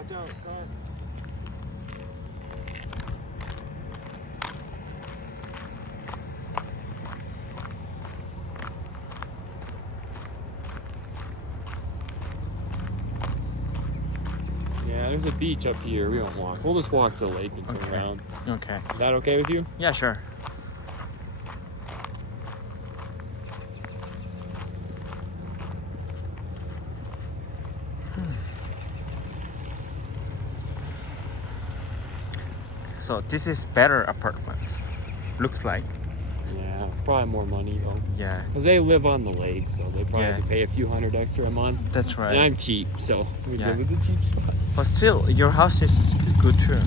Watch out, car. Yeah, there's a beach up here. We don't walk. We'll just walk to the lake and turn around. Okay. Is that okay with you? Yeah, sure. So this is better apartment. Looks like. Yeah, probably more money though. Yeah. Because they live on the lake, so they probably have Yeah. to pay a few $100 extra a month. That's right. And I'm cheap, so we Yeah. live with the cheap spot. But still, your house is good too.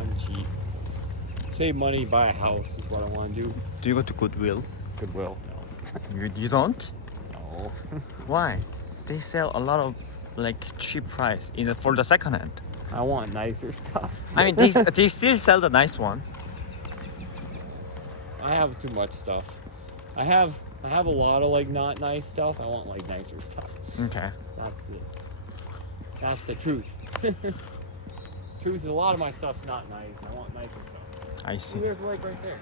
I'm cheap. Save money, buy a house is what I want to do. Do you go to Goodwill? Goodwill. You don't? No. Why? They sell a lot of like cheap price for the second hand. I want nicer stuff. I mean, they still sell the nice one. I have too much stuff. I have a lot of like not nice stuff. I want like nicer stuff. Okay. That's the truth. Truth is a lot of my stuff's not nice. I want nicer stuff. I See, see. there's a lake right there.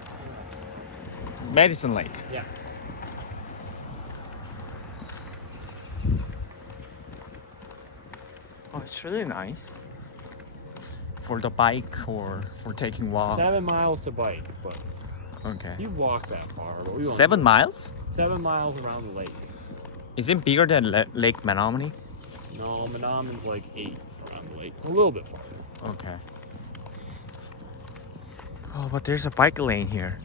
Madison Lake. Yeah. Oh, it's really nice. For the bike or for taking walk. 7 miles to bike, but Okay. you walk that far. But we won't 7 do it. miles? 7 miles around the lake. Is it bigger than Lake Menominee? No, Menomin's like 8 around the lake. A little bit farther. Okay. Oh, but there's a bike lane here.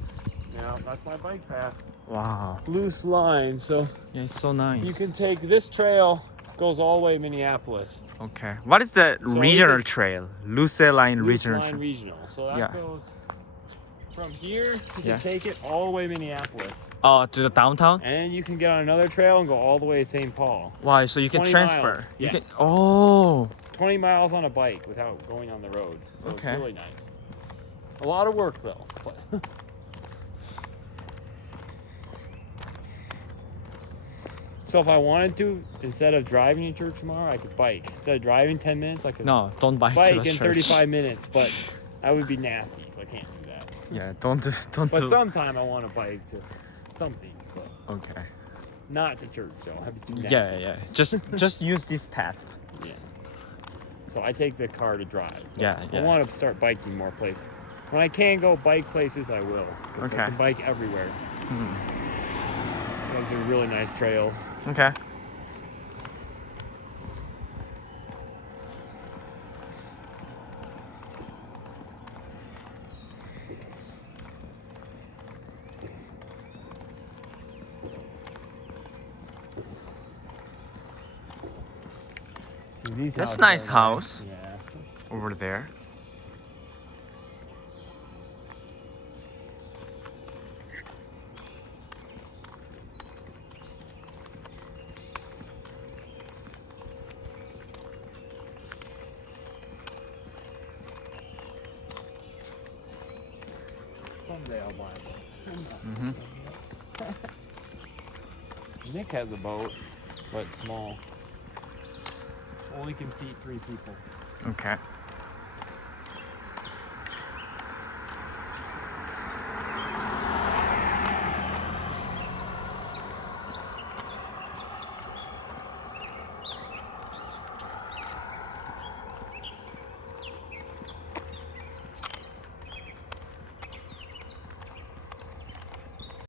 Yeah, that's my bike path. Wow. Loose line, so Yeah, it's so nice. you can take this trail, goes all the way to Minneapolis. Okay. What is the So regional either- trail? Luce Line Loose regional line trail. regional. So that Yeah. goes from here, you Yeah. can take it all the way to Minneapolis. Oh, to the downtown? And then you can get on another trail and go all the way to St. Paul. Why? So you can 20 transfer. miles. You Yeah. can. Oh. 20 miles on a bike without going on the road. So Okay. it's really nice. A lot of work though. But so if I wanted to, instead of driving to church tomorrow, I could bike. Instead of driving 10 minutes, I could No, don't bike to bike the in church. 35 minutes. But that would be nasty, so I can't do that. Yeah, don't But do. sometime I want to bike to something, but Okay. not to church. So that'd be too Yeah, nasty. yeah. Just use this path. Yeah. So I take the car to drive. But Yeah, I yeah. want to start biking more places. When I can go bike places, I will. 'Cause Okay. I can bike everywhere. Those are really nice trails. Okay. These That's houses nice are house. Yeah. Over there. Someday I'll buy one. Mhm. Nick has a boat, but small. Only can seat 3 people. Okay.